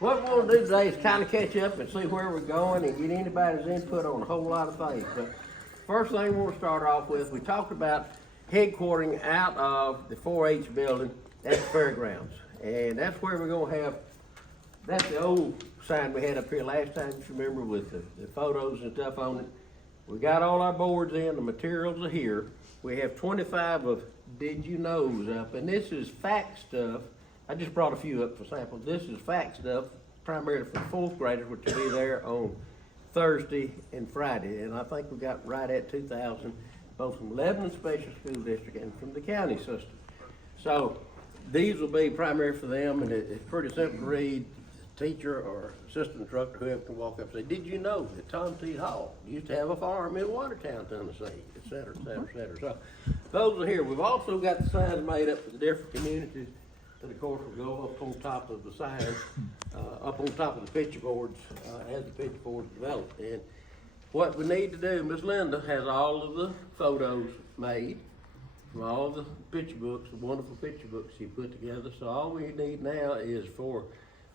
What we'll do today is kind of catch up and see where we're going and get anybody's input on a whole lot of things. But first thing we'll start off with, we talked about headquartering out of the 4-H building at the fairgrounds. And that's where we're gonna have, that's the old sign we had up here last time, if you remember, with the photos and stuff on it. We got all our boards in, the materials are here. We have 25 of Did You Knows up, and this is fact stuff. I just brought a few up for samples. This is fact stuff, primarily for fourth graders, which will be there on Thursday and Friday. And I think we got right at 2,000, both from Lebanon Special School District and from the county system. So these will be primary for them, and it's pretty simple to read. Teacher or assistant instructor, whoever can walk up and say, did you know that Tom T. Hall used to have a farm in Watertown, Tennessee, et cetera, et cetera, et cetera. So those are here. We've also got the signs made up for the different communities that of course will go up on top of the signs, up on top of the picture boards, as the picture boards develop. And what we need to do, Miss Linda has all of the photos made from all the picture books, the wonderful picture books she put together. So all we need now is for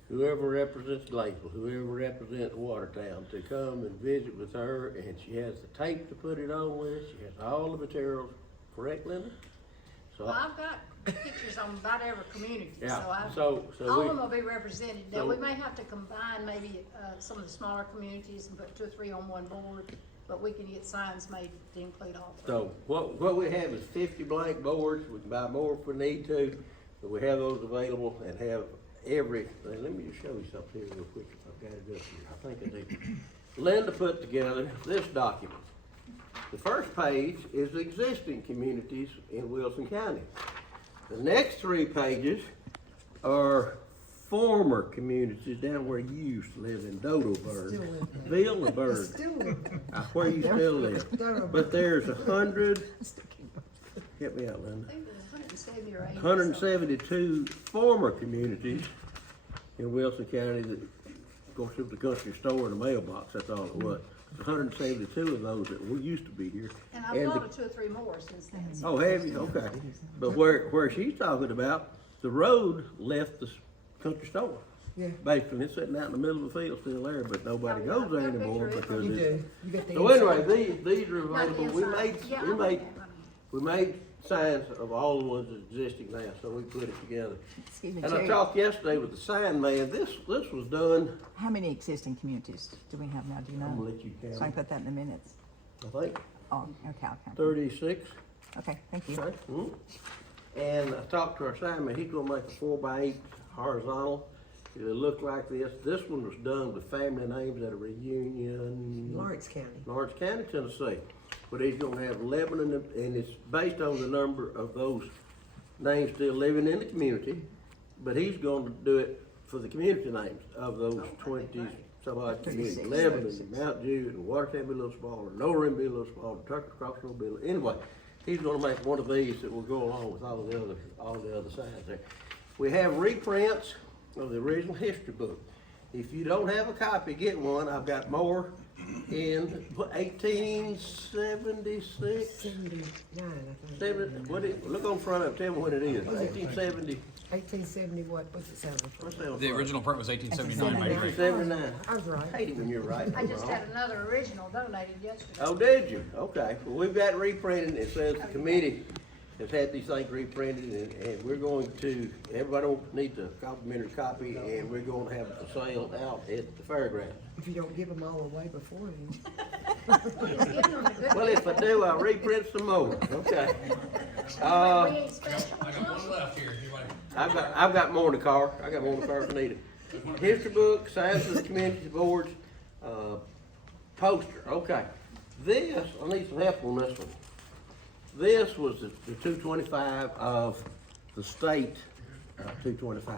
whoever represents Lakeville, whoever represents Watertown, to come and visit with her, and she has the tape to put it on with, she has all the materials, correct, Linda? So Well, I've got pictures on about every community, so yeah, I, so all we, of them will be represented. Now, so- we may have to combine maybe, some of the smaller communities and put 2 or 3 on one board, but we can get signs made to include all three. so what we have is 50 blank boards. We can buy more if we need to, but we have those available and have every, let me just show you something here real quick if I've got it up here. I think I do. Linda put together this document. The first page is the existing communities in Wilson County. The next 3 pages are former communities down where you used to live in Dodoburg, Villeburg, Still live there. where you still live. But there's 100, get me out, Linda. I think there's 170 or 80. 172 former communities in Wilson County that, of course, it was the country store and a mailbox, that's all it was. 172 of those that we used to be here. And I've And thought the- of 2 or 3 more since then. Oh, have you? Okay. But where she's talking about, the road left the country store. Yeah. Basically, it's sitting out in the middle of the field still there, but nobody goes there anymore because You it's. do. You got the So inside. anyway, these are Not available. inside. Yeah, I know that. We made signs of all the ones that existing now, so we put it together. Excuse me, And I Terry, talked yesterday with the sign man, this was done, how many existing communities do we have now, do you I'm gonna know? let you So I can count, put that in the minutes. I think Oh, okay, okay. 36. Okay, thank you. Okay. And I talked to our sign man, he's gonna make a 4x8 horizontal. It'll look like this. This one was done with family names at a reunion. Lawrence County. Lawrence County, Tennessee. But he's gonna have Lebanon, and it's based on the number of those names still living in the community. But he's gonna do it for the community names of those 20 some odd communities. 36. Lebanon, Mount Jude, and Watertown be a little smaller, Noreen be a little smaller, Tucker Crossroad be a little, anyway. He's gonna make one of these that will go along with all the other signs there. We have reprints of the original history book. If you don't have a copy, get one. I've got more in 1876. 79, I think. Look on front of it, tell me what it is. 1870, 1870 what? What's it sound like? what's that on The front? original print was 1879, Major League. 79. I was right. I hate it when you're right. I just had another original donated yesterday. Oh, did you? Okay. Well, we've got reprinted. It says the committee has had these things reprinted, and we're going to, everybody will need a complimentary copy, and we're going to have it for sale out at the fairgrounds. If you don't give them all away before then. Just give them a good Well, if I do, I'll reprint some more. Okay. we ain't special. I got one left here. Anybody? I've got more in the car. I got more in the car if I need it. History book, signs of the community boards, poster. Okay. This, I need some help on this one. This was the 225 of the state 225.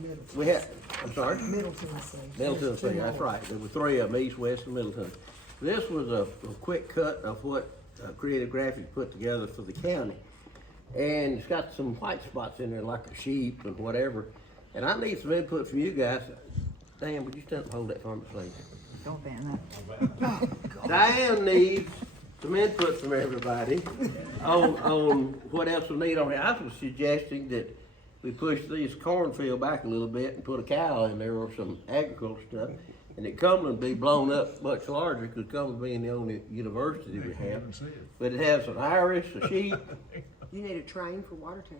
Middle, We had, I'm sorry? Middle Tennessee. Middle There's Tennessee, two that's more. right. There were 3 of them, East, West, and Middle Tennessee. This was a quick cut of what Creative Graphics put together for the county. And it's got some white spots in there like a sheep and whatever. And I need some input from you guys. Dan, would you stand and hold that for me, please? Don't ban that. Diane needs some input from everybody on what else we need on it. I was suggesting that we pushed this cornfield back a little bit and put a cow in there or some agriculture stuff. And at Cumberland be blown up much larger, because Cumberland being the only university we have. But it has an Irish, a sheep, You need a train for Watertown.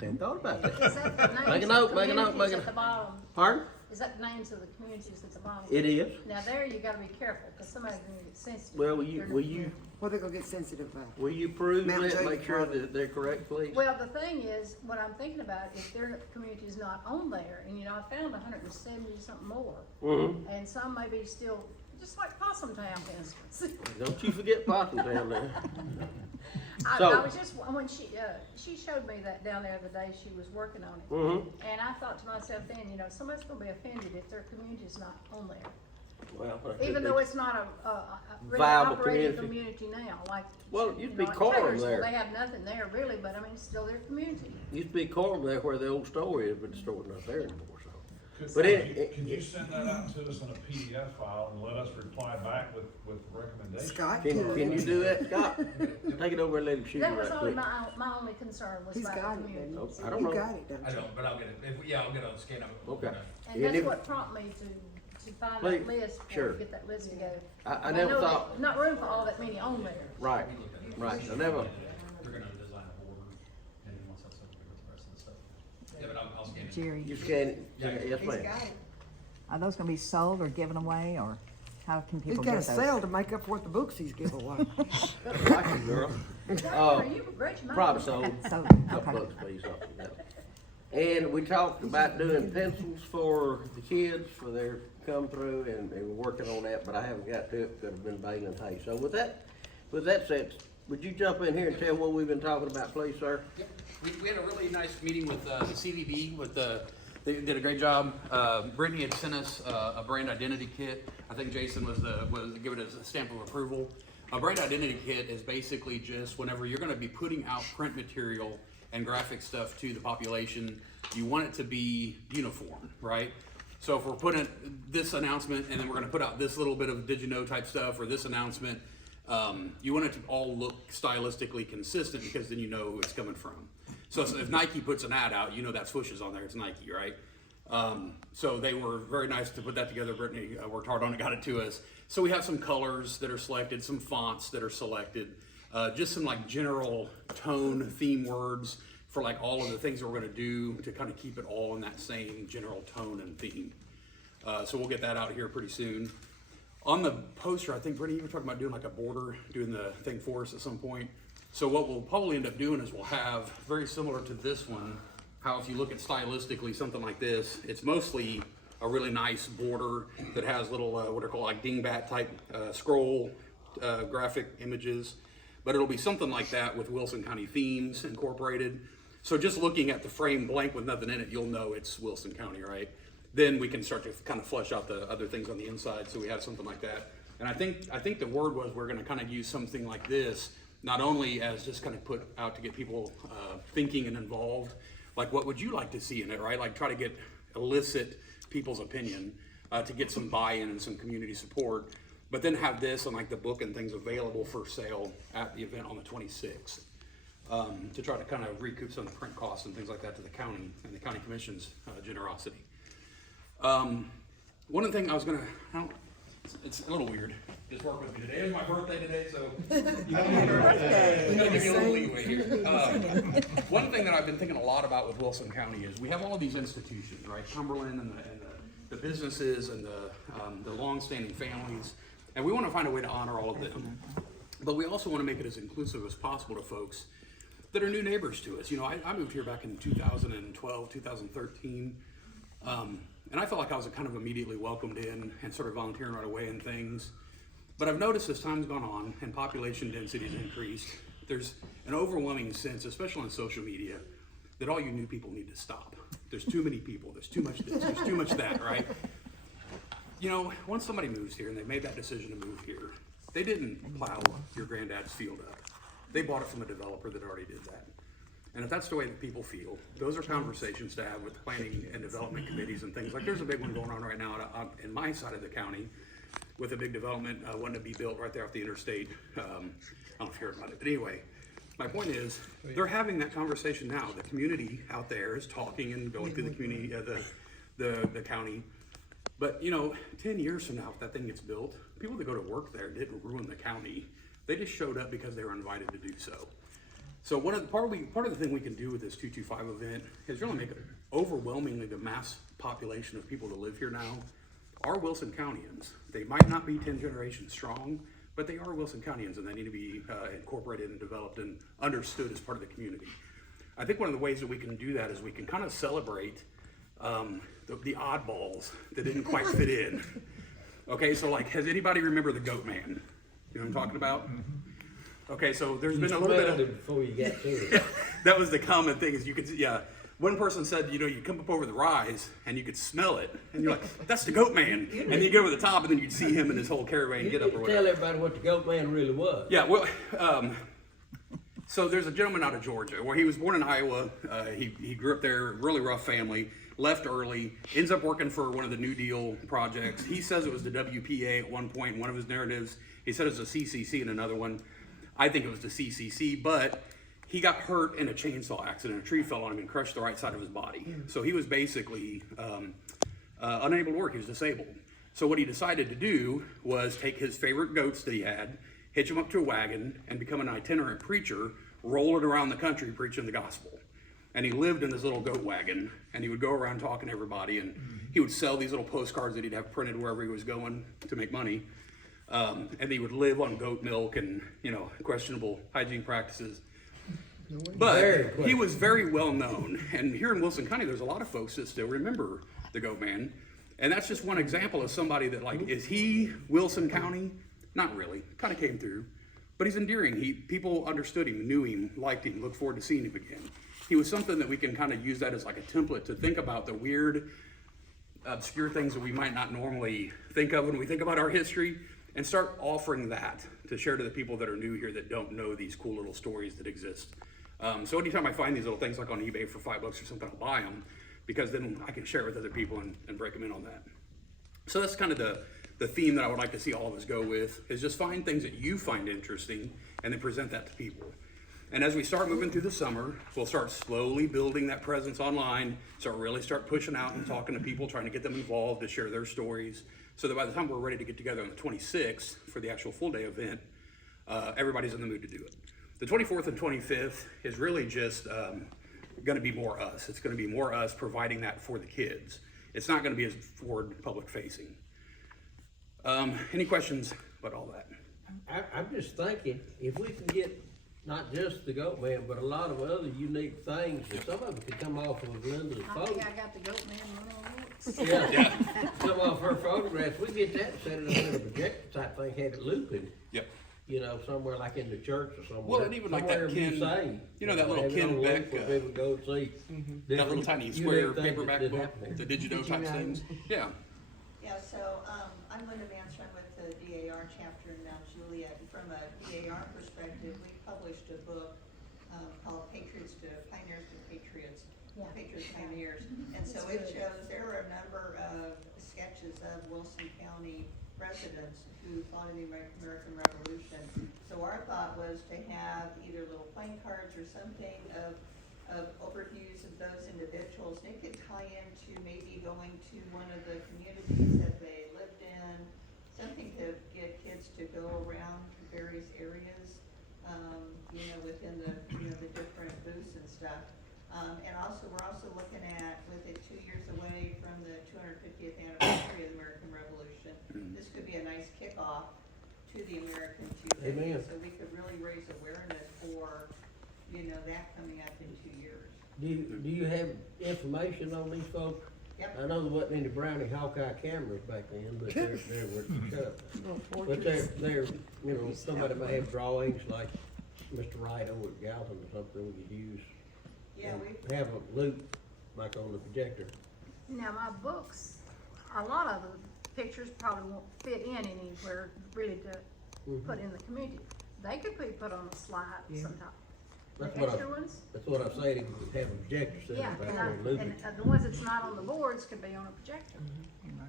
hadn't thought about Is that. that the names Make a of note, the make a note, communities make a at the bottom? Pardon? Is that the names of the communities at the bottom? It is. Now there you gotta be careful, cause somebody's gonna get sensitive. Well, They're will not- you, What they gonna get sensitive about? will you prove Mount that, Jacob make sure Private. that they're correct, please? Well, the thing is, what I'm thinking about, if their community is not on there, and I found 170 something more, Mm-hmm. and some may be still, just like Possum Town, for instance. Don't you forget Possum down there. I So- was just, when she showed me that down there the day she was working on it. Mm-hmm. And I thought to myself then, somebody's gonna be offended if their community's not on there. Well, Even though it's not a really Viable operating community. community now, like. Well, it used to be like Coram Taylorsville, there. They have nothing there really, but I mean, it's still their community. Used to be Coram there where the old store is, but the store's not there anymore, so. Could But could you send that out to us in a PDF file and let us reply back with recommendations? Scott Can could. you do that, Scott? Take it over and let him shoot That you was right only quick. my only concern was He's about got the it, community. doesn't he? I don't You know. got it, don't I you? don't, but I'll get it. I'll get a scan of it. Okay. And And that's if- what prompted me to find Please, that list, sure. to get that list together. I And never know thought, that not room for all that many on there. right, right, I never, They're gonna design a border, and once that's up, we go to the rest of the stuff. Yeah, but I'll scan it. Jerry, you scan it, yes, He's ma'am. got it. are those gonna be sold or given away, or how can He's people got get to those? sell to make up what the books he's giving away. Like it, girl. Are you Gretchen? Probably so. So, Couple okay. bucks, please, something, yeah. And we talked about doing pencils for the kids for their come through, and we're working on that, but I haven't got to it, because I've been baling hay. So with that said, would you jump in here and tell what we've been talking about, please, sir? Yep. We had a really nice meeting with the CVB. They did a great job. Brittany had sent us a brand identity kit. I think Jason was give it as a stamp of approval. A brand identity kit is basically just whenever you're going to be putting out print material and graphic stuff to the population, you want it to be uniform, right? So if we're putting this announcement and then we're going to put out this little bit of DigiKnow type stuff or this announcement, you want it to all look stylistically consistent, because then you know who it's coming from. So if Nike puts an ad out, you know that swoosh is on there, it's Nike, right? So they were very nice to put that together. Brittany worked hard on it, got it to us. So we have some colors that are selected, some fonts that are selected, just some like general tone, theme words for like all of the things that we're gonna do to kind of keep it all in that same general tone and theme. So we'll get that out here pretty soon. On the poster, I think Brittany, you were talking about doing like a border, doing the thing for us at some point. So what we'll probably end up doing is we'll have, very similar to this one, how if you look at stylistically something like this, it's mostly a really nice border that has little, what are called like dingbat type scroll graphic images. But it'll be something like that with Wilson County themes incorporated. So just looking at the frame blank with nothing in it, you'll know it's Wilson County, right? Then we can start to kind of flesh out the other things on the inside, so we have something like that. And I think the word was we're gonna kind of use something like this, not only as just kind of put out to get people thinking and involved, like what would you like to see in it, right? Like try to elicit people's opinion to get some buy-in and some community support, but then have this and like the book and things available for sale at the event on the 26th. To try to kind of recoup some of the print costs and things like that to the county and the county commission's generosity. One of the things I was gonna, it's a little weird, just work with me today. It's my birthday today, so you gotta give me a little leeway here. One thing that I've been thinking a lot about with Wilson County is we have all of these institutions, right? Cumberland and the businesses and the long-standing families, and we want to find a way to honor all of them. But we also want to make it as inclusive as possible to folks that are new neighbors to us. You know, I moved here back in 2012, 2013. And I felt like I was kind of immediately welcomed in and sort of volunteering right away and things. But I've noticed as time's gone on and population density has increased, there's an overwhelming sense, especially on social media, that all you new people need to stop. There's too many people, there's too much this, there's too much that, right? You know, once somebody moves here and they made that decision to move here, they didn't plow your granddad's field up. They bought it from a developer that already did that. And if that's the way that people feel, those are conversations to have with planning and development committees and things. Like there's a big one going on right now in my side of the county with a big development wanting to be built right there off the interstate. I don't know if you heard about it, but anyway, my point is, they're having that conversation now. The community out there is talking and going through the community, the county. But, you know, 10 years from now, if that thing gets built, people that go to work there didn't ruin the county. They just showed up because they were invited to do so. So part of the thing we can do with this 225 event is really make it overwhelmingly the mass population of people that live here now are Wilson Countyans. They might not be 10 generations strong, but they are Wilson Countyans, and they need to be incorporated and developed and understood as part of the community. I think one of the ways that we can do that is we can kind of celebrate the oddballs that didn't quite fit in. Okay, so like, has anybody remember the Goat Man? You know what I'm talking about? Okay, so there's been a little bit of, before you got to it. that was the common thing is you could, yeah. One person said, you know, you come up over the rise and you could smell it, and you're like, that's the Goat Man. And then you get over the top, and then you'd see him and his whole caravan You get need up to or tell whatever. everybody what the Goat Man really was. Yeah, well, so there's a gentleman out of Georgia. Well, he was born in Iowa. He grew up there, really rough family. Left early, ends up working for one of the New Deal projects. He says it was the WPA at one point, one of his narratives. He said it was the CCC in another one. I think it was the CCC, but he got hurt in a chainsaw accident. A tree fell on him and crushed the right side of his body. So he was basically unable to work. He was disabled. So what he decided to do was take his favorite goats that he had, hitch them up to a wagon, and become an itinerant preacher, rolling around the country preaching the gospel. And he lived in this little goat wagon, and he would go around talking to everybody, and he would sell these little postcards that he'd have printed wherever he was going to make money. And he would live on goat milk and, you know, questionable hygiene practices. But he was very well known. And here in Wilson County, there's a lot of folks that still remember the Goat Man. And that's just one example of somebody that, like, is he Wilson County? Not really. Kind of came through. But he's endearing. People understood him, knew him, liked him, looked forward to seeing him again. He was something that we can kind of use that as like a template to think about the weird, obscure things that we might not normally think of when we think about our history, and start offering that to share to the people that are new here that don't know these cool little stories that exist. So anytime I find these little things like on eBay for $5 or something, I'll buy them, because then I can share it with other people and break them in on that. So that's kind of the theme that I would like to see all of us go with, is just find things that you find interesting and then present that to people. And as we start moving through the summer, we'll start slowly building that presence online, start pushing out and talking to people, trying to get them involved to share their stories, so that by the time we're ready to get together on the 26th for the actual full day event, everybody's in the mood to do it. The 24th and 25th is really just gonna be more us. It's gonna be more us providing that for the kids. It's not gonna be as forward public facing. Any questions about all that? I'm just thinking, if we can get not just the Goat Man, but a lot of other unique things, and some of them could come off of Linda's I photo. think I got the Goat Man one on looks. Yeah, some of her photographs, we get that set it up in a projector type thing, had it looping, Yep. you know, somewhere like in the church or somewhere. Well, and even like that Somewhere Ken- you say, you know that little have it on Ken a loop Beck, where people go and see. That little tiny unique square things that paperback did book, happen the here. Digito type things. Yeah. Yeah, so, I'm Linda Manson with the DAR chapter in Mount Juliet. And from a DAR perspective, we published a book, called Pioneers to Patriots, Yeah. Patriots Pioneers. And so it shows, there are a number of sketches of Wilson County residents who fought in the American Revolution. So our thought was to have either little playing cards or something of overviews of those individuals. And it could tie into maybe going to one of the communities that they lived in, something to get kids to go around various areas, within the different booths and stuff. And also, we're also looking at, with it 2 years away from the 250th anniversary of the American Revolution, this could be a nice kickoff to the American 250. Amen. So we could really raise awareness for, that coming up in 2 years. Do you have information on these folks? Yep. I know there wasn't any Brownie Hawkeye cameras back then, but there were, but they're, somebody may have drawings like Mr. Wright over at Galton or something we could use. Yeah, and have a loop like on the projector. Now, my books, a lot of the pictures probably won't fit in anywhere really to put in the community. They could be put on a slide sometime. The That's what extra I, ones, that's what I'm saying, we could have a projector set yeah, up back and there and loop it. the ones that's not on the boards could be on a projector.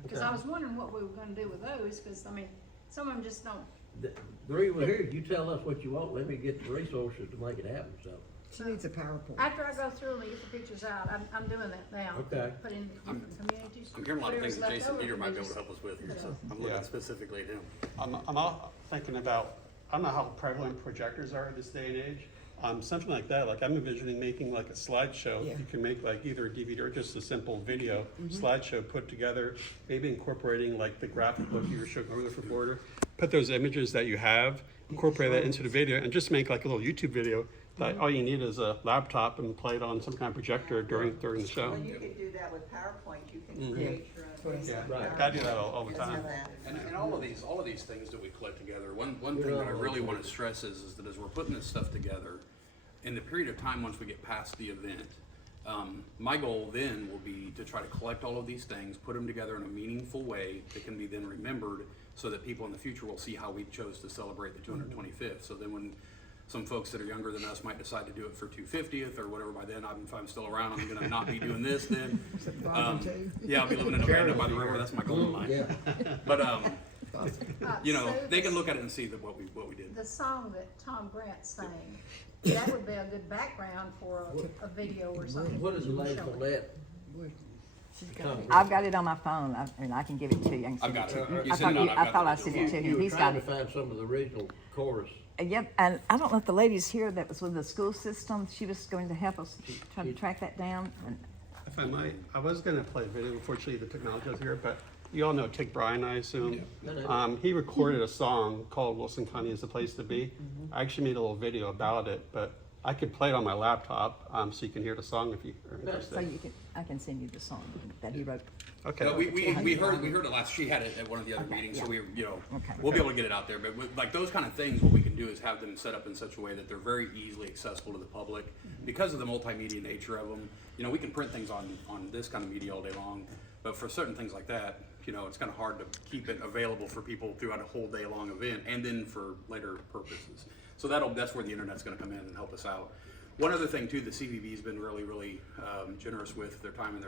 Cause Okay. I was wondering what we were gonna do with those, cause I mean, some of them just don't the reason we're here, you tell us what you want, let me get the resources to make it happen, so. She needs a PowerPoint. After I go through them and get the pictures out, I'm doing that now. Okay. Put in different communities. I'm hearing a lot of things that Whatever's Jason left Peter over, might be they able to just- help us with here, so I'm looking Yeah. specifically at him. I'm all thinking about, I don't know how prevalent projectors are this day and age. Something like that, like I'm envisioning making like a slideshow. Yeah. You can make like either a DVD or just a simple video slideshow put together, maybe incorporating like the graphic book you were showing earlier for Border. Put those images that you have, incorporate that into the video, and just make like a little YouTube video. That all you need is a laptop and play it on some kind of projector during the show. Well, you could do that with PowerPoint, you can create your own. Yeah, Right. I do that all the time. And all of these things that we collect together, one thing that I really want to stress is that as we're putting this stuff together, in the period of time once we get past the event, my goal then will be to try to collect all of these things, put them together in a meaningful way that can be then remembered, so that people in the future will see how we chose to celebrate the 225th. So then when some folks that are younger than us might decide to do it for 250th or whatever, by then, if I'm still around, I'm gonna not be doing this then. Yeah, I'll be living in Nevada by the river, that's my goal in life. Yeah. But, you know, So they can this- look at it and see that what we did. The song that Tom Grant sang, that would be a good background for a video or something. What is the latest on that? I've got it on my phone, and I can give it to you. I can I've send got to it. you. You I send it thought on, you- I've I got thought it. I sent it to You him. were He's trying got to it. find some of the original chorus. Yep, and I don't know if the lady's here that was with the school system. She was going to help us try to track that down. And If I might, I was gonna play a video, unfortunately the technology is here, but you all know Tick Bryan, I assume. He recorded a song called Wilson County is the Place to Be. I actually made a little video about it, but I could play it on my laptop, so you can hear the song if you are so interested. you can, I can send you the song that he wrote. Okay. But we heard it last, she had it at one of the other meetings, so we, Okay. we'll be able to get it out there, but like those kind of things, what we can do is have them set up in such a way that they're very easily accessible to the public. Because of the multimedia nature of them, we can print things on this kind of media all day long, but for certain things like that, it's kind of hard to keep it available for people throughout a whole day long event and then for later purposes. So that's where the internet's gonna come in and help us out. One other thing too, the CVB's been really generous with their time and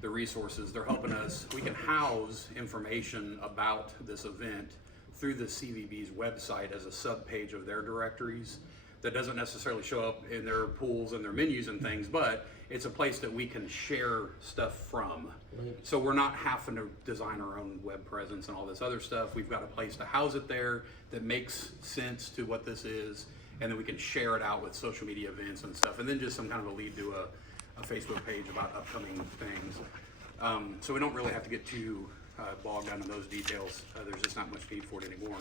their resources. They're helping us. We can house information about this event through the CVB's website as a sub-page of their directories that doesn't necessarily show up in their pools and their menus and things, but it's a place that we can share stuff from. So we're not having to design our own web presence and all this other stuff. We've got a place to house it there that makes sense to what this is, and then we can share it out with social media events and stuff, and then just some kind of a lead to a Facebook page about upcoming things. So we don't really have to get too bogged down in those details. There's just not much need for it anymore.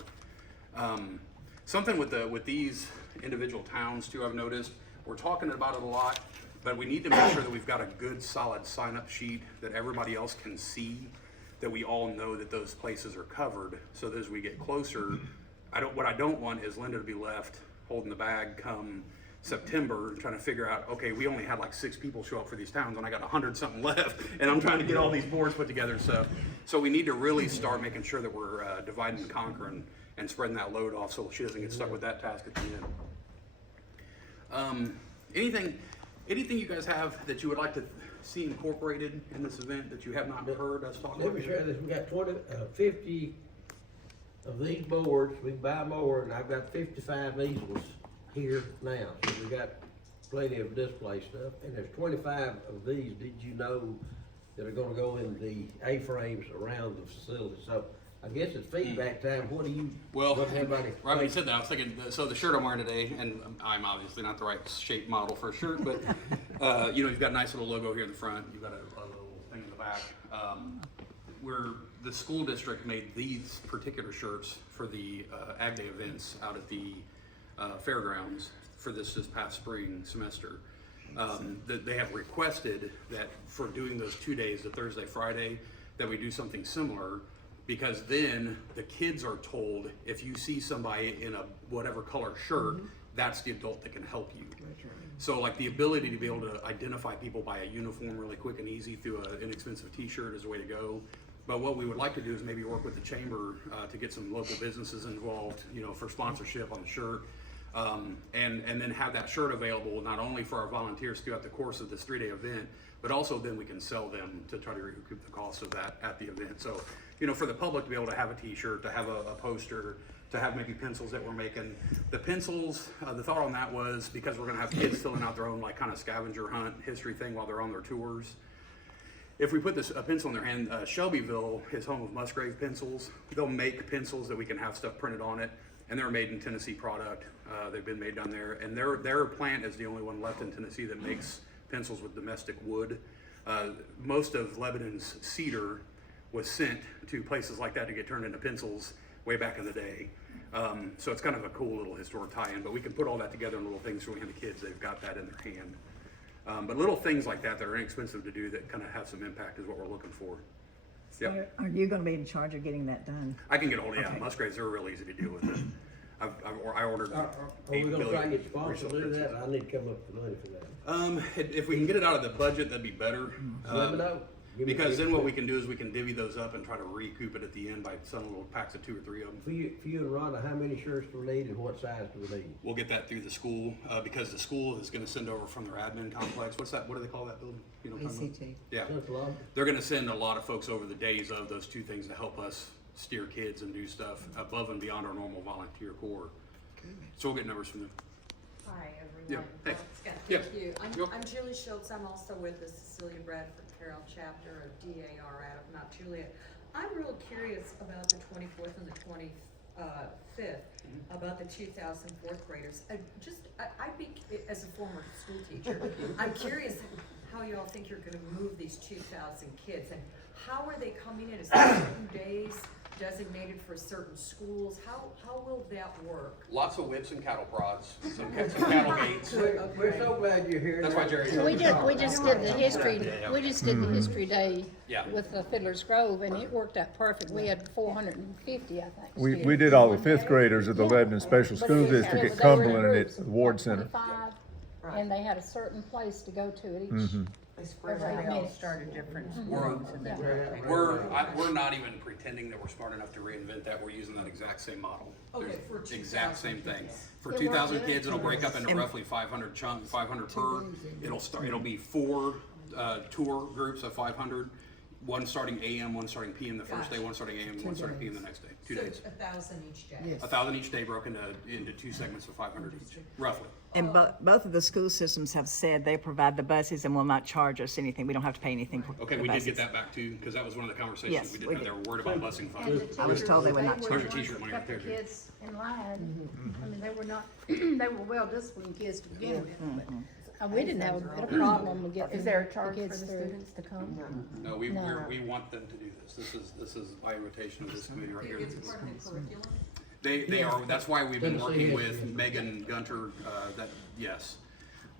Something with these individual towns too, I've noticed, we're talking about it a lot, but we need to make sure that we've got a good solid sign-up sheet that everybody else can see, that we all know that those places are covered, so that as we get closer, what I don't want is Linda to be left holding the bag come September, trying to figure out, okay, we only had like 6 people show up for these towns and I got 100 something left, and I'm trying to get all these boards put together. So we need to really start making sure that we're dividing and conquering and spreading that load off so she doesn't get stuck with that task at the end. Anything you guys have that you would like to see incorporated in this event that you have not heard us talk Let about? me share this, we got 50 of these boards, we can buy more, and I've got 55 easels here now, so we got plenty of display stuff, and there's 25 of these, did you know, that are gonna go in the A-frames around the facility, so I guess it's feedback time, what do you, Well, what everybody? right when you said that, I was thinking, so the shirt I'm wearing today, and I'm obviously not the right shape model for a shirt, but, you've got a nice little logo here in the front, you've got a little thing in the back. The school district made these particular shirts for the Ag Day events out at the fairgrounds for this past spring semester. That they have requested that for doing those 2 days, the Thursday, Friday, that we do something similar, because then the kids are told, if you see somebody in a whatever color shirt, that's the adult that can help you. So like the ability to be able to identify people by a uniform really quick and easy through an inexpensive t-shirt is the way to go. But what we would like to do is maybe work with the chamber to get some local businesses involved, for sponsorship on the shirt. And then have that shirt available not only for our volunteers throughout the course of this 3-day event, but also then we can sell them to try to recoup the cost of that at the event. So, for the public to be able to have a t-shirt, to have a poster, to have maybe pencils that we're making. The pencils, the thought on that was because we're gonna have kids filling out their own like kind of scavenger hunt history thing while they're on their tours. If we put a pencil in their hand, Shelbyville is home of Musgrave Pencils. They'll make pencils that we can have stuff printed on it, and they're made in Tennessee product. They've been made down there, and their plant is the only one left in Tennessee that makes pencils with domestic wood. Most of Lebanon's cedar was sent to places like that to get turned into pencils way back in the day. So it's kind of a cool little historic tie-in, but we can put all that together in little things so we have the kids, they've got that in their hand. But little things like that that are inexpensive to do that kind of have some impact is what we're looking for. Yep. Are you gonna be in charge of getting that done? I can get a hold of Okay. Musgraves, they're real easy to deal with it. I ordered Are 8 we gonna try and billion get sponsors to do that? I need to come up with the money for that. If we can get it out of the budget, that'd be better. Let me know. Give me Because then 50. what we can do is we can divvy those up and try to recoup it at the end by selling little packs of 2 or 3 of them. For you and Rhonda, how many shirts do we need and what size do we need? We'll get that through the school, because the school is gonna send over from their admin complex. What's that, what do they call that building? You know what I'm talking about? Yeah. That's a lot. They're gonna send a lot of folks over the days of those 2 things to help us steer kids and do stuff above and beyond our normal volunteer corps. So we'll get numbers from them. Hi, Yeah. everyone. Hey. Thank Yeah. you. Yep. I'm Julie Schultz. I'm also with the Cecilia Bradford Carroll chapter of DAR out of Mount Juliet. I'm real curious about the 24th and the 25th, about the 2000 fourth graders. I'd be, as a former school teacher, I'm curious how you all think you're gonna move these 2000 kids, and how are they coming in? Is there certain days designated for certain schools? How will that work? Lots of whips and cattle prods, some cattle gates. We're so glad you're here. That's why Jerry's We just did the history, Yeah. we just did the history day Yeah. with the Fiddler's Grove, and it worked out perfect. We had 450, I think. We students. did all the fifth graders of the Yeah. Lebanon Special But School they- District they at were in Cumberland groups at of Ward Center. 25, And they had a certain place to go to at each. Mm-hmm. They spread Every out. minute. Started different We're, groups and then. we're not even pretending that we're smart enough to reinvent that. We're using that exact same model. Okay, There's for 2,000 exact same thing. kids. For It 2,000 worked kids, it'll break up into And- roughly 500 chunks, 500 per. It'll be 4 tour groups of 500. One starting AM, one starting PM the first day, one starting AM, one starting PM the next day. 2 So days. 1,000 each day? Yes. 1,000 each day broken into 2 segments of 500 each, roughly. And both of the school systems have said they provide the buses and will not charge us anything. We don't have to pay anything for Okay, the we did buses. get that back too, because that was one of the conversations Yes, we did we have. They were worried about busing And the funds. I was told they would not teachers, charge. were the There's your t-shirt ones money that right there, kept the kids in line. Mm-hmm. I mean, they were not, they were well-disciplined kids to begin with, but We didn't have a problem with getting Is there a the charge for kids the through. students to come? No, we No. we want them to do this. This is by invitation of this committee right here. It's part of the curriculum? They are, that's why we've been Tennessee working with history. Megan Gunter, yes.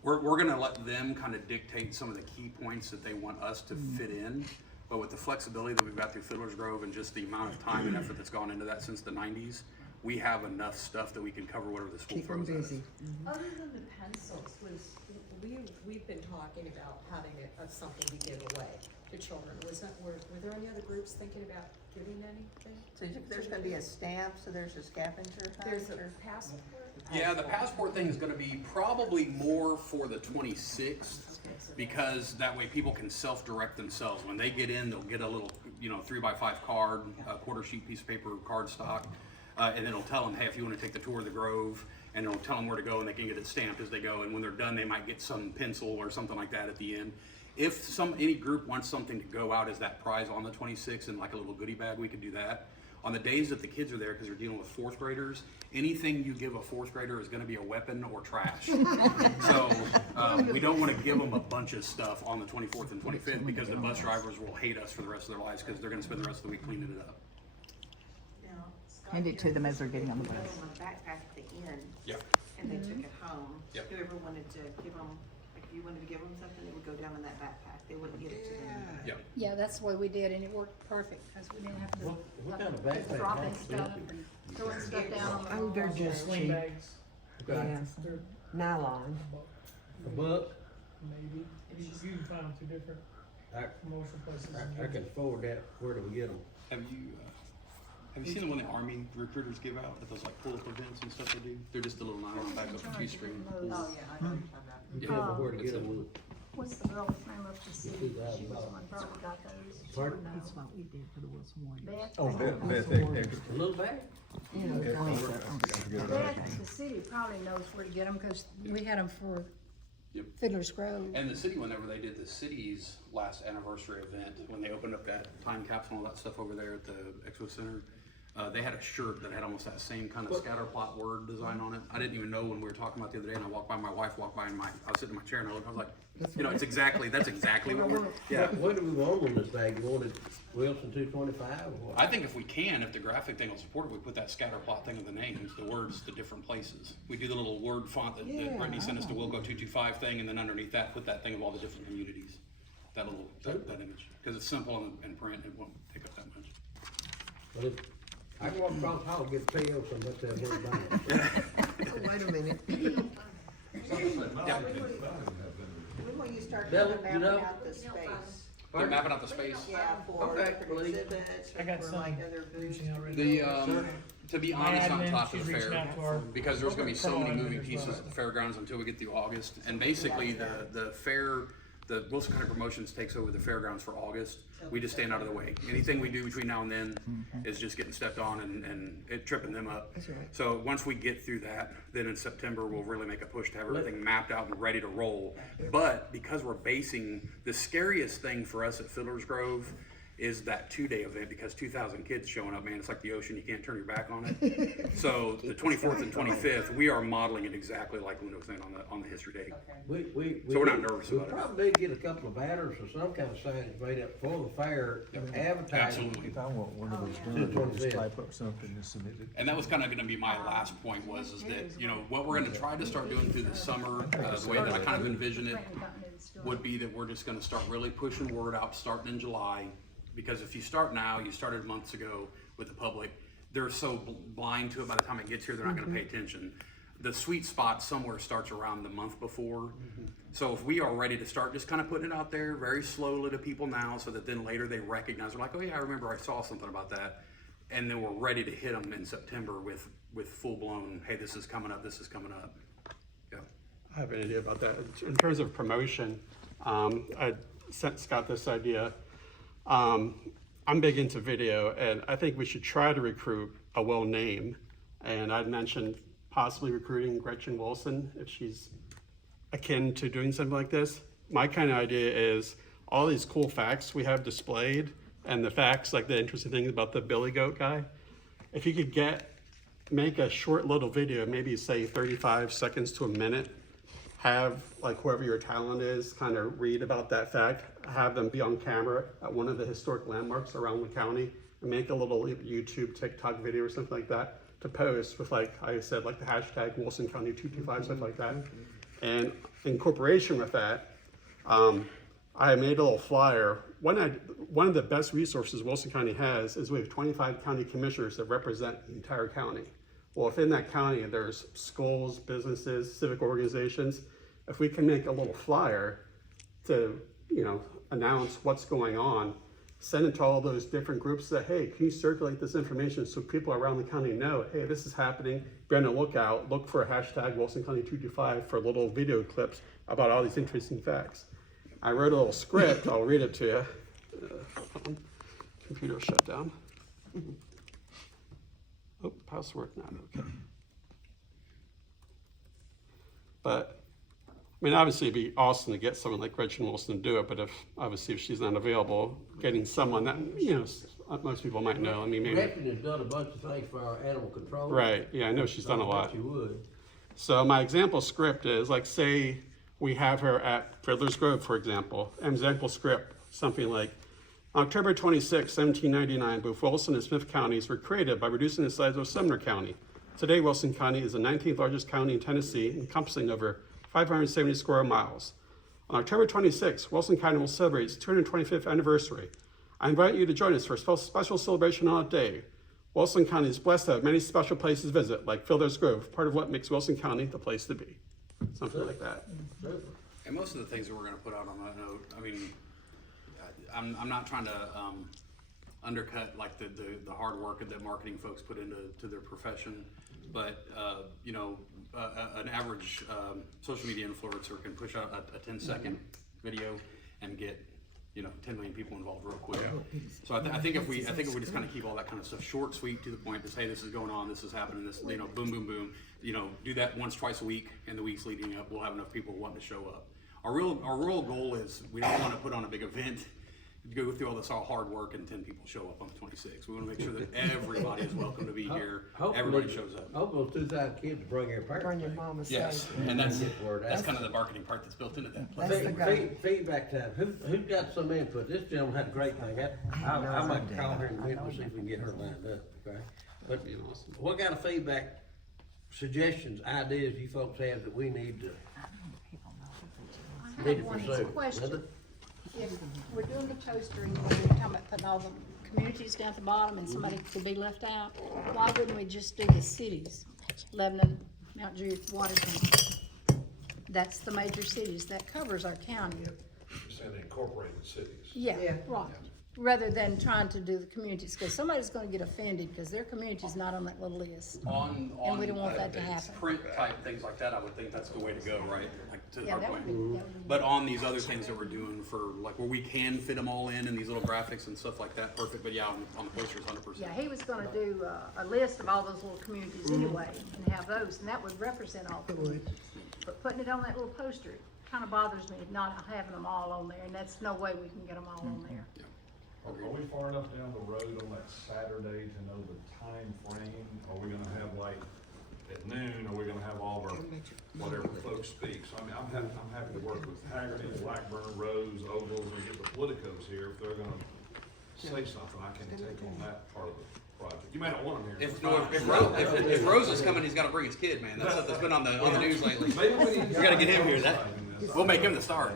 We're gonna let them kind of dictate some of the key points that they want us to fit in. But with the flexibility that we've got through Fiddler's Grove and just the amount of time and effort that's gone into that since the 90s, we have enough stuff that we can cover whatever the school Keep them throws at us. busy. Other than the pencils, we've been talking about having something to give away to children. Were there any other groups thinking about giving anything? So there's gonna be a stamp, so there's a scavenger hunt? There's a passport? Yeah, the passport thing is gonna be probably more for the 26th, because that way people can self-direct themselves. When they get in, they'll get a little, 3x5 card, a quarter sheet piece of paper card stock, and then it'll tell them, hey, if you wanna take the tour of the Grove, and it'll tell them where to go, and they can get it stamped as they go, and when they're done, they might get some pencil or something like that at the end. If any group wants something to go out as that prize on the 26th in like a little goodie bag, we could do that. On the days that the kids are there, because they're dealing with 4th graders, anything you give a 4th grader is gonna be a weapon or trash. So, we don't wanna give them a bunch of stuff on the 24th and 25th, because the bus drivers will hate us for the rest of their lives, because they're gonna spend the rest of the week cleaning it up. Hand it to them as they're getting on the bus. A backpack at the end, Yeah. and they took it home. Yep. Whoever wanted to give them, if you wanted to give them something, it would go down in that backpack. They wouldn't get it to them. Yeah. Yeah, that's the way we did, and it worked perfect, because we didn't have to What kind of backpack dropping costs stuff $50? and throwing stuff down on the Oh, they're wall. just Sling cheap. bags, Yeah, they're nylon. A buck? maybe, you can find them through different I, promotional places. I can afford that. Where do we get them? Have you seen the one the Army recruiters give out at those like pull-up events and stuff they do? They're just a little nylon bag up a few string. Oh, yeah, I know what you're talking about. Tell me where to get them. What's the girl's name of the city? She was the one probably got those. Pardon? That's what we did for the Wilson Warriors. Beth. Oh, Beth, A little bag? You know, Beth, the city probably knows where to get them, cause we had them for Yep. Fiddler's Grove. And the city, whenever they did the city's last anniversary event, when they opened up that time capsule and all that stuff over there at the Expo Center, they had a shirt that had almost that same kind of scatter plot word design on it. I didn't even know when we were talking about the other day, and I walked by, my wife walked by, and I was sitting in my chair, and I was like, you know, that's exactly what we're, yeah. What do we want on this bag? You want it Wilson 225 or what? I think if we can, if the graphic thing will support it, we put that scatter plot thing of the names, the words, the different places. We do the little word font that Brittany sent us to Wilco 225 thing, and then underneath that, put that thing of all the different communities. That little, that image, because it's simple and print, it won't take up that much. But if, I can walk across the hall and get a PO from that word bag. Wait a minute. When will you start Bill, mapping you know- out the space? They're mapping out the space. Yeah, for Okay, different please. exhibits I or got for some like other booths. reaching out right The, now. to be My honest, on admin, top of she's the reaching fair, out to our because there's gonna be so many pro admin moving as pieces well. at the fairgrounds until we get through August. And basically, the fair, the Wilson County Promotions takes over the fairgrounds for August. We just stand out of the way. Anything we do between now and then is just getting stepped on and it tripping them up. That's right. So once we get through that, then in September, we'll really make a push to have everything mapped out and ready to roll. But because we're basing, the scariest thing for us at Fiddler's Grove is that 2-day event, because 2,000 kids showing up, man, it's like the ocean, you can't turn your back on it. So the 24th and 25th, we are modeling it exactly like Linda was saying on the history day. So we're not nervous about it. We probably need to get a couple of banners or some kind of signage made up for the fair, advertising. Absolutely. If I want one of those Oh, done, yeah. I'll just type up something and submit it. And that was kind of gonna be my last point was, is that, you know, what we're gonna try to start doing through the summer, the way that I kind of envision it, Printing companies doing would be that we're just gonna start really pushing word out, starting in July. Because if you start now, you started months ago with the public, they're so blind to it, by the time it gets here, they're not gonna pay attention. The sweet spot somewhere starts around the month before. So if we are ready to start just kind of putting it out there very slowly to people now, so that then later they recognize, they're like, oh yeah, I remember I saw something about that. And then we're ready to hit them in September with full blown, hey, this is coming up, this is coming up. Yeah. I have an idea about that. In terms of promotion, I sent Scott this idea. I'm big into video, and I think we should try to recruit a well name. And I'd mentioned possibly recruiting Gretchen Wilson if she's akin to doing something like this. My kind of idea is all these cool facts we have displayed, and the facts, like the interesting things about the Billy Goat guy. If you could make a short little video, maybe say 35 seconds to a minute, have like whoever your talent is kind of read about that fact, have them be on camera at one of the historic landmarks around the county, and make a little YouTube, TikTok video or something like that to post with, like I said, like the hashtag Wilson County 225, stuff like that. And in corporation with that, I made a little flyer. One of the best resources Wilson County has is we have 25 county commissioners that represent the entire county. Well, within that county, there's schools, businesses, civic organizations. If we can make a little flyer to, you know, announce what's going on, send it to all those different groups that, hey, can you circulate this information so people around the county know, hey, this is happening, be on the lookout, look for a hashtag Wilson County 225 for little video clips about all these interesting facts. I wrote a little script, I'll read it to you. Computer shut down. Oh, password not okay. But, I mean, obviously it'd be awesome to get someone like Gretchen Wilson to do it, but if she's not available, getting someone that, you know, most people might know, I mean, maybe. Gretchen has done a bunch of things for our animal control. Right, yeah, I know she's done a lot. She would. So my example script is, like, say we have her at Fiddler's Grove, for example. An example script, something like, October 26, 1799, both Wilson and Smith counties were created by reducing the size of Sumner County. Today, Wilson County is the 19th largest county in Tennessee, encompassing over 570 square miles. On October 26, Wilson County will celebrate its 225th anniversary. I invite you to join us for a special celebration on that day. Wilson County is blessed to have many special places to visit, like Fiddler's Grove, part of what makes Wilson County the place to be. Something like that. And most of the things that we're gonna put out on that note, I mean, I'm not trying to undercut like the hard work that marketing folks put into their profession, but you know, an average social media influencer can push out a 10-second video and get, 10 million people involved real quick. So I think if we just kind of keep all that kind of stuff short, sweet, to the point, to say this is going on, this is happening, this, boom, boom, boom, do that once, twice a week, and the weeks leading up, we'll have enough people wanting to show up. Our real goal is, we don't want to put on a big event, go through all this hard work, and 10 people show up on the 26th. We want to make sure that everybody is welcome to be here, everybody shows up. Hope those 2,000 kids bring their parents. Bring your back. mama Yes, safe. and that's Get the word out. kind of the marketing part that's built into that. That's the goal. Feedback time. Who got some input? This gentleman had a great thing. I might call her in a minute and see if we can get her lined up, okay? But what kind of feedback, suggestions, ideas you folks have that we need to I have one pursue? question. If we're doing the postering, we're talking about putting all the communities down at the bottom and somebody could be left out, why wouldn't we just do the cities? Lebanon, Mount Juliet, Watertown. That's the major cities, that covers our county. You're saying the incorporated cities. Yeah, right. Rather than trying to do the communities, because somebody's gonna get offended because their community's not on that little list. On And we don't want that to happen. print type things like that, I would think that's the way to go, right? Like, to Yeah, our that would point. be, that would be. But on these other things that we're doing for, like, where we can fit them all in these little graphics and stuff like that, perfect, but yeah, on the posters, 100%. Yeah, he was gonna do a list of all those little communities anyway, and have those, and that would represent all communities. But putting it on that little poster, it kinda bothers me not having them all on there, and that's no way we can get them all on there. Are we far enough down the road on that Saturday to know the time frame? Are we gonna have like at noon, are we gonna have all of our, whatever folks speak? So I mean, I'm happy to work with Haggerty, Blackburn, Rose, Ogles, and get the politicos here. If they're gonna say something, I can take on that part of the project. You may not want them here. If Rose is coming, he's gotta bring his kid, man. That's something that's been on the news lately. Maybe we need. We gotta get him here. We'll make him the star.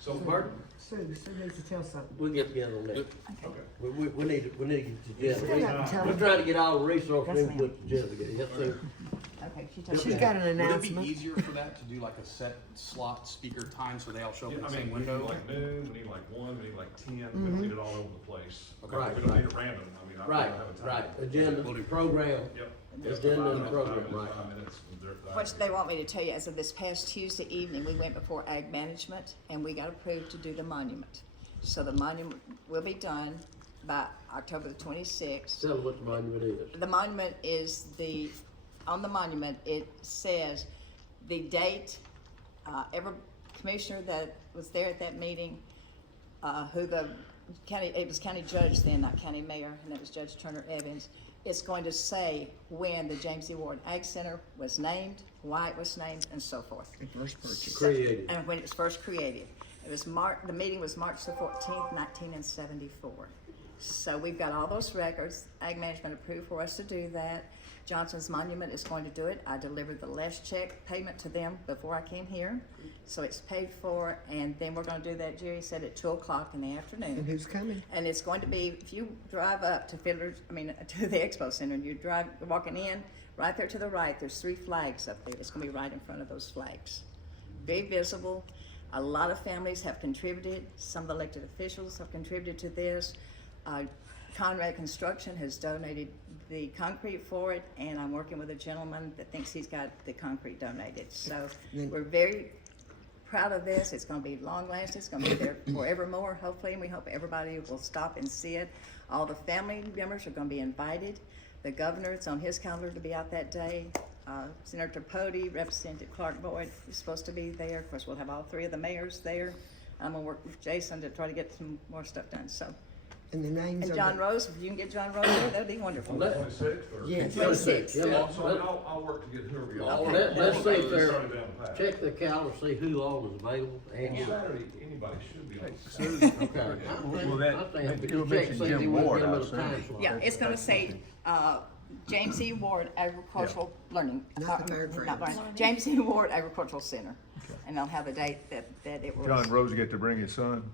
So, Sue needs to tell something. We'll get together on that. okay. We need to get Still together. got to tell We're her. trying to get all the resources Yes, ma'am. input together. Yes, sir. Okay, she told She's me. got an Would it be announcement. easier for that to do like a set slot speaker time so they all show up in Yeah, the I same mean, we need window? like noon, we need like 1, we need like 10, we don't need it all over the place. Okay. Right, We don't need it random, I mean, I Right, don't have a time. right. Agenda, program. Yep. Agenda and 5 program, minutes, right. 5 minutes, What they want me to tell you, as of this past Tuesday evening, we went before Ag Management and we got approved to do the monument. So the monument will be done by October the 26th. Tell them what the monument is. The monument is on the monument, it says the date, every commissioner that was there at that meeting, who it was county judge then, not county mayor, and it was Judge Turner Evans. It's going to say when the James E. Ward Ag Center was named, why it was named, and so forth. Created. And when it was first created. It was the meeting was March the 14th, 1974. So we've got all those records. Ag Management approved for us to do that. Johnson's Monument is going to do it. I delivered the last check payment to them before I came here. So it's paid for, and then we're gonna do that, Jerry said, at 2:00 in the afternoon. And who's coming? And it's going to be, if you drive up to to the Expo Center, and you're walking in, right there to the right, there's 3 flags up there. It's gonna be right in front of those flags. Very visible. A lot of families have contributed. Some of the elected officials have contributed to this. Conrad Construction has donated the concrete for it, and I'm working with a gentleman that thinks he's got the concrete donated. So we're very proud of this. It's gonna be long lasting. It's gonna be there forevermore, hopefully, and we hope everybody will stop and see it. All the family members are gonna be invited. The governor, it's on his calendar to be out that day. Senator Pody, Representative Clark Boyd is supposed to be there. Of course, we'll have all 3 of the mayors there. I'm gonna work with Jason to try to get some more stuff done, so. And the names And of John the- Rose, if you can get John Rose there, that'd be wonderful. 26th or? Yes. 26th. Yeah, So I'll work to get whoever you Okay. Let's see if Started they're, down the path. check the calendar, see who all is available. And Saturday, anybody should be on. okay. Well, that- I think we you'll check, mention see if Jim we want Ward, them I at a assume. time slot. Yeah, it's gonna say, James E. Ward Agricultural Learning. Not the fairgrounds. not learning, James E. Ward Agricultural Center. And they'll have a date that it was. John Rose get to bring his son.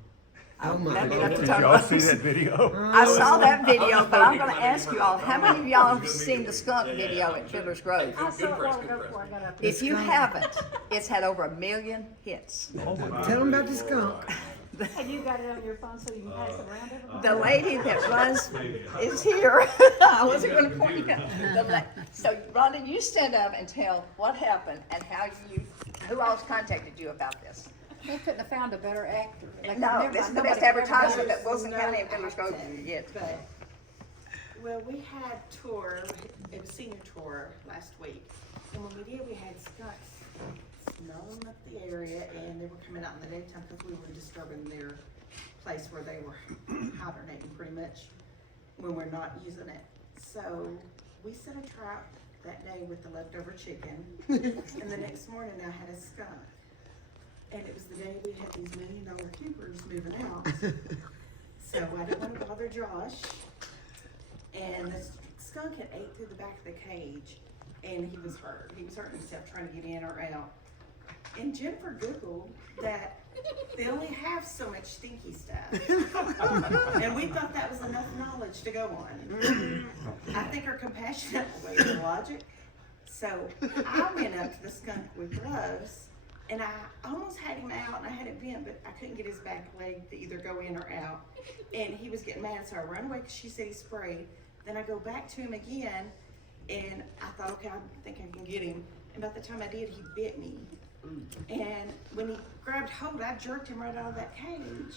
Oh my That'd be up to Did John y'all see Rose. that video? I saw that video, but I'm gonna ask you all, how many of y'all have seen the skunk video at Fiddler's Grove? I saw it long ago before I got up. If you haven't, it's had over 1 million hits. Tell them about the skunk. And you got it on your phone so you can pass it around everybody? The lady that runs is here. I wasn't gonna point you out. So Rhonda, you stand up and tell what happened and who else contacted you about this. They couldn't have found a better actor. Like, No, never- this is the nobody best could ever advertisement do that it. Wilson No County and Fiddler's Grove acting, can get. But, well, we had tour, it was senior tour last week, and when we did, we had skunks smelling up the area, and they were coming out in the daytime because we were disturbing their place where they were hibernating pretty much when we're not using it. So we set a trap that day with the leftover chicken, and the next morning I had a skunk. And it was the day we had these $1 million Coopers moving out. So I didn't want to bother Josh. And the skunk had ate through the back of the cage, and he was hurt. He was hurting himself trying to get in or out. And Jennifer Googled that they only have so much stinky stuff. And we thought that was enough knowledge to go on. I think our compassionate way of logic. So I went up to the skunk with gloves, and I almost had him out, and I had it bent, but I couldn't get his back leg to either go in or out. And he was getting mad, so I run away because she said he sprayed. Then I go back to him again, and I thought, okay, I think I can get him. And by the time I did, he bit me. And when he grabbed hold, I jerked him right out of that cage.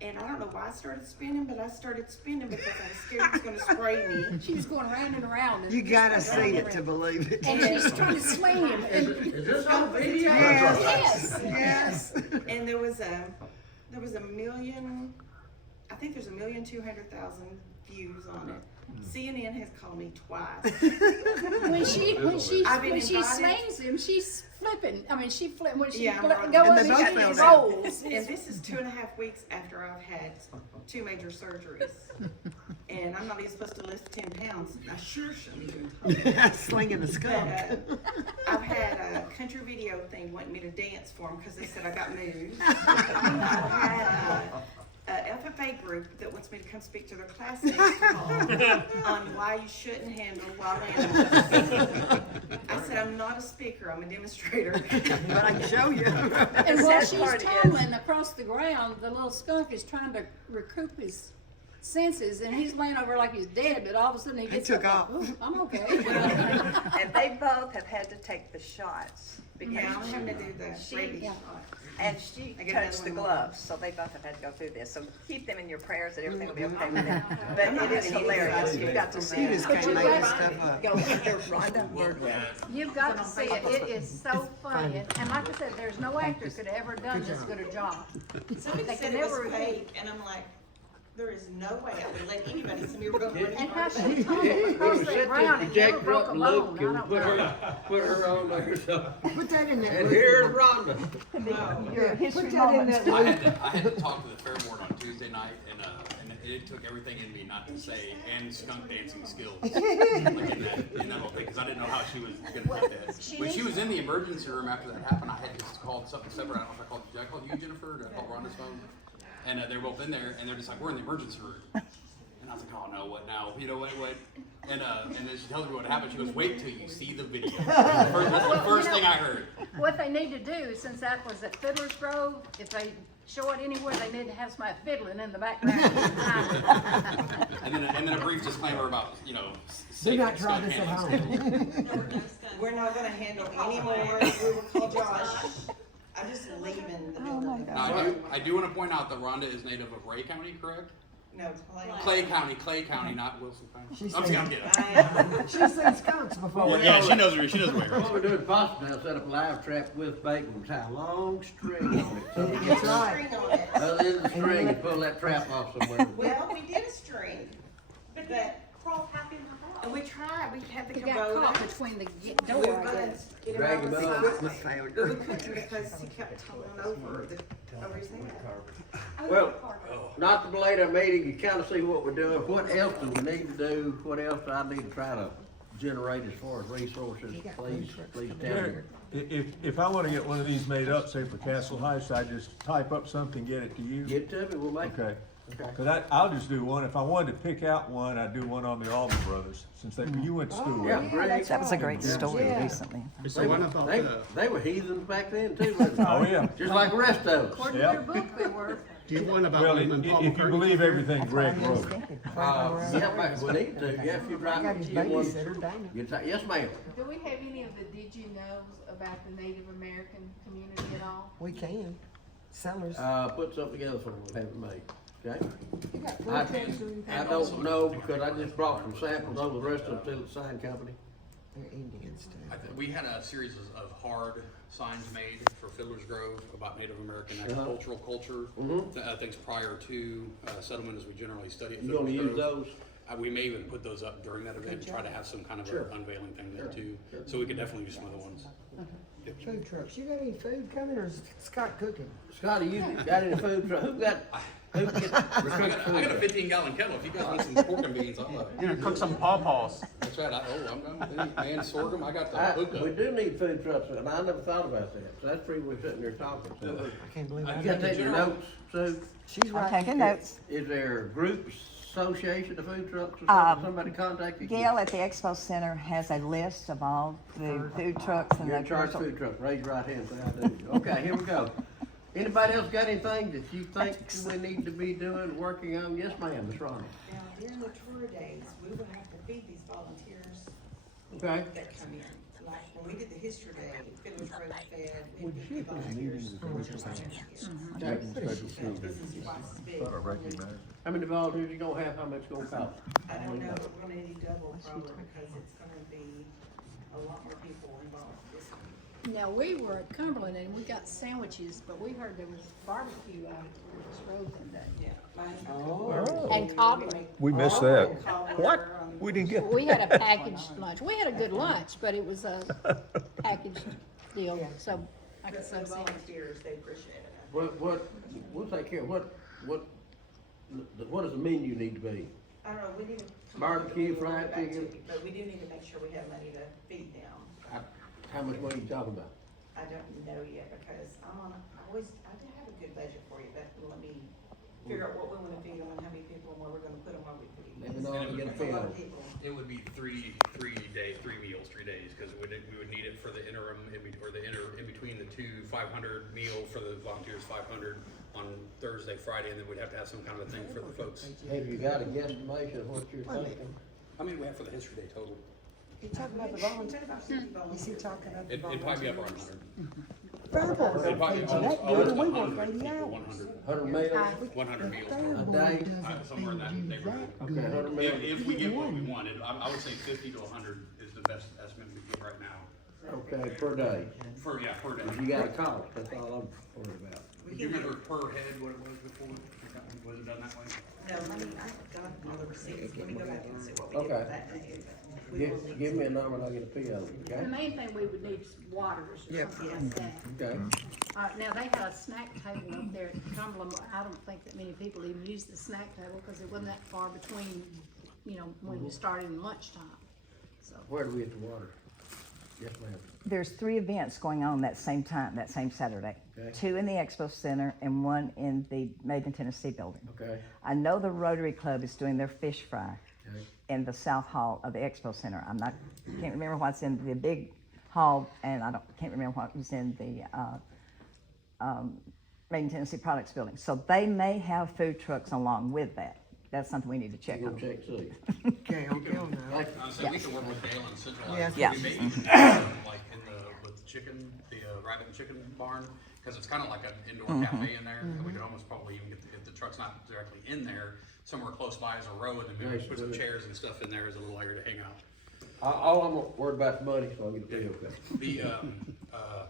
And I don't know why I started spinning, but I started spinning because I was scared he was gonna spray me. She was going round and around. And You gotta just see round it and to round. believe it. And she's trying to swing him. And Is this on video? yes. Yes. And there was a million, I think there's 1,200,000 views on it. CNN has called me twice. When she I've been invited- slings him, she's flipping. I mean, she flip when she Yeah, go I'm up rolling. And and they she both fell down. rolls. And this is 2.5 weeks after I've had 2 major surgeries. And I'm not even supposed to lift 10 pounds. I sure shouldn't be doing Slinging a skunk. But I've had a country video thing wanting me to dance for them because they said I got moves. I've had a FFA group that wants me to come speak to their class next fall on why you shouldn't handle wild animals. I said, I'm not a speaker, I'm a demonstrator. But I can show you. And while she's tumbling across the ground, the little skunk is trying to recoup his senses, and he's laying over like he's dead. But all of a sudden he gets took up, off. like, "Ooh, I'm okay." And they both have had to take the shots because Yeah, I'm having to do the she- rabies yeah. shot. and she I get touched another the one. gloves, so they both have had to go through this. So keep them in your prayers that everything will be okay with them. But it is hilarious. You've got to see You it. just can't make this stuff up. Go here, Rhonda Birdwell. You've got to see it. It is so funny. And like I said, there's no actor could have ever done this good a job. Somebody They said can it was never repeat. fake, and I'm like, there is no way I would let anybody see me run running. And how she We tumbled were across sitting that there, ground and never Jack broke up a and bone. looked, I and don't put know. her on there, so. Put that in that. And here's Rhonda. Your history Put that in moments. that. I had to talk to the fair board on Tuesday night, and it took everything in me not to say and skunk dancing skills like in that whole thing, because I didn't know how she was gonna put that. When she was in the emergency room after that happened, I had just called something separate. I don't know if I called you, Jennifer, or did I call Rhonda's phone? And they were both in there, and they're just like, we're in the emergency room. And I was like, oh no, what now? You know, what? And then she tells me what happened. She goes, wait till you see the video. That's the first thing I heard. What they need to do, since that was at Fiddler's Grove, if they show it anywhere, they need to have somebody fiddling in the background. And then a brief disclaimer about, Do safe not try skunk this at handling skills. home. We're not gonna handle any more, we will call Josh. I'm just leaving the building. Now, I do want to point out that Rhonda is native of Ray County, correct? No, Clay. Clay County, not Wilson County. She's I'm saying- kidding. I am. She's seen skunks before. Well, yeah, she knows where What we're doing possibly now, set up a live trap with bacon, we'll tie a long string on it. So we That's get right. String on it. other than the string and pull that trap off somewhere. Well, we did a string, but, Crawl half in the house. and we tried, we had the He got caught Kubota. between the We door, I couldn't guess. get him Drag out him of the up. side. Equipment We failure. couldn't because he kept tumbling over his head. Well, not to belay our meeting, you kind of see what we're doing. What else do we need to do? What else do I need to try to generate as far as resources? Please tell me. If I wanna get one of these made up, say for Castle Heights, I just type up something, get it to you? Get it to me, we'll make it. Okay. Okay. Cause I'll just do one. If I wanted to pick out one, I'd do one on the Allman Brothers, since you went to school with Yeah, them. Greg. That was a great story Yeah. recently. They were heathens back then too, wasn't they? Oh, yeah. Just like the rest of us. According to their book, they were. Well, if you believe everything Greg wrote. Yeah, we need to, yeah, if you I drive. got his babysitter, Dana. Yes, ma'am. Do we have any of the did you knows about the Native American community at all? We can. Sellers. put something together for them, we'll have it made, okay? You got food I, trucks or anything? I don't know, because I just brought some samples over, the rest of them still at the sign company. They're Indians too. We had a series of hard signs made for Fiddler's Grove about Native American Uh-huh. agricultural culture. Things prior to settlement as we generally study at You gonna Fiddler's use Grove. those? We may even put those up during that event and try to have some kind of Sure. an unveiling thing there too. So we could definitely use some other ones. Food trucks. You got any food coming or is Scott cooking? Scotty, you got any food truck? Who got, who get I restricted got a food? 15-gallon kettle. If you guys want some pork and beans, I'll. You know, cook some pawpaws. That's right. I'm going. And sorghum. I got the We hookah. do need food trucks, and I never thought about that, so that's pretty we're sitting there talking, so. I can't believe I You I got think taking general- notes, Sue? She's I'm right. taking notes. Is there a group association of food trucks or Um, something, somebody contacted you? Gail at the Expo Center has a list of all the food trucks and You're the in charge of commercial. food trucks, raise your right hand, say I do. Okay, here we go. Anybody else got anything that you think we need to be doing, working on? Yes, ma'am, Ms. Ronnie. Now, during the tour days, we would have to feed these volunteers Okay. that come in. Like, when we did the history day, Fiddler's Grove fed, we feed the volunteers. This is twice as big. How many volunteers you gonna have, how much gonna cost? I don't know, but we're gonna need double probably because it's gonna be a lot more people involved this time. Now, we were at Cumberland and we got sandwiches, but we heard there was barbecue out at this road one day. Yeah. Oh. And cobbler. We missed that. What? We didn't get We had a packaged lunch. We had a good lunch, but it was a packaged deal, so I could But for the say. volunteers, they appreciate it. We'll take care, what does the menu need to be? I don't know, we need to. Barbecue, fried Back to chicken? you, but we do need to make sure we have money to feed them. How much money you talking about? I don't know yet because I do have a good budget for you, but let me figure out what we wanna feed them and how many people and where we're gonna put them while we feed Let me them. know and get a That's a lot feel. of people. It would be three meals, 3 days, because we would need it for the interim, in between the two, 500 meal for the volunteers, 500 on Thursday, Friday, and then we'd have to have some kind of a thing for the folks. Have you got a guesstimation of what you're thinking? How many do we have for the history day total? You talking about the volunteer? Is he talking about the It'd probably be up volunteers? around 100. It'd probably be almost That good, we 100 work 80 people, hours. 100. 100 meals? 100 meals. A day? Somewhere in that neighborhood. Okay, 100 meals. If we get what we wanted, I would say 50 to 100 is the best estimate we get right now. Okay, per day. Per day. You got a cost, that's all I'm worried about. Do you remember per head what it was before? Was it done that way? No, let me, I've got all the receipts, let me go back and see what we did Okay. with that day. We will need Give me a number and I'll get a PO, The okay? main thing we would need is waters or Yep. something like that. Okay. Now, they had a snack table up there at Cumberland. I don't think that many people even used the snack table because it wasn't that far between, when you started in lunchtime. So, Where do we get the water? Yes, ma'am. There's 3 events going on that same time, that same Saturday. Okay. 2 in the Expo Center and 1 in the Made in Tennessee building. Okay, I know the Rotary Club is doing their fish fry okay. in the South Hall of the Expo Center. Can't remember what's in the big hall, and can't remember what was in the Made in Tennessee Products building. So they may have food trucks along with that. That's something we need to check We'll on. check, see. Gail knows. Thank you. Honestly, we could work with Dale and centralize. Yes. Yeah. We may, like with the chicken, the rabbit and chicken barn, because it's kind of like an indoor cafe in there. And we could almost probably even get, if the truck's not directly in there, somewhere close by as a row, and then maybe Nice, put some really. chairs and stuff in there as a little area to hang out. All I'm worried about is money, so I'll get a PO, okay? The,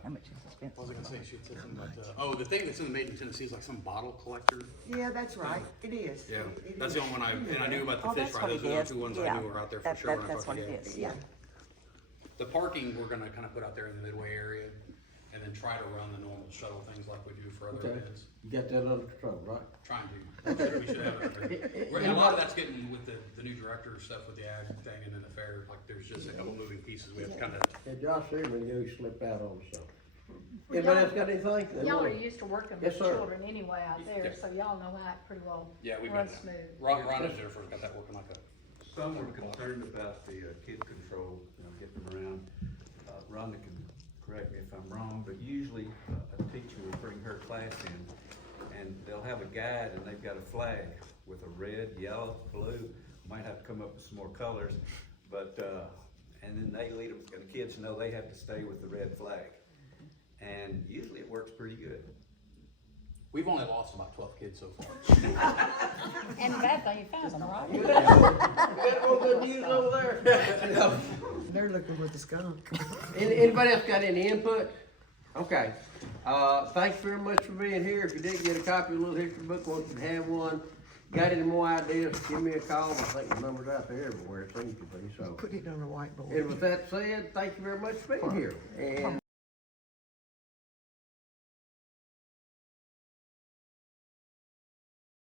How much is expensive? what was I gonna say? She had said something about, the thing that's in the Made in Tennessee is like some bottle collector. Yeah, that's right. It is. Yeah, It that's is. the only one I knew about the Oh, fish that's fry. what Those it are the is. two ones I Yeah. knew were out there for That- sure. when I That's talked what to it Gail. is, yeah. The parking, we're gonna kind of put out there in the Midway area, and then try to run the normal shuttle things like we do for other Okay. events. You got that under control, right? Trying to. We should have it under. And a lot of that's getting with the new director stuff with the ag thing and then the fair, like there's just a couple moving pieces we have to kind of. Yeah, Josh Seaman, you slipped out on us, so. Anybody else got anything? y'all are used to working with Yes, sir. children anyway out there, Yeah. so y'all know how it pretty well Yeah, we've got runs that. smooth. Ron and Jennifer got that working like a. Some were concerned about the kid control, getting them around. Rhonda can correct me if I'm wrong, but usually a teacher will bring her class in and they'll have a guide and they've got a flag with a red, yellow, blue. Might have to come up with some more colors, but, and then they lead them, and the kids know they have to stay with the red flag. And usually it works pretty good. We've only lost about 12 kids so far. And the bad thing, you found them, right? You got more good news over there? They're looking for the skunk. Anybody else got any input? Okay, thanks very much for being here. If you didn't get a copy of the Little History Book, want you to have one. Got any more ideas, give me a call. I think the number's out there everywhere, it seems to be, so. Put it on a whiteboard. And with that said, thank you very much for being here. And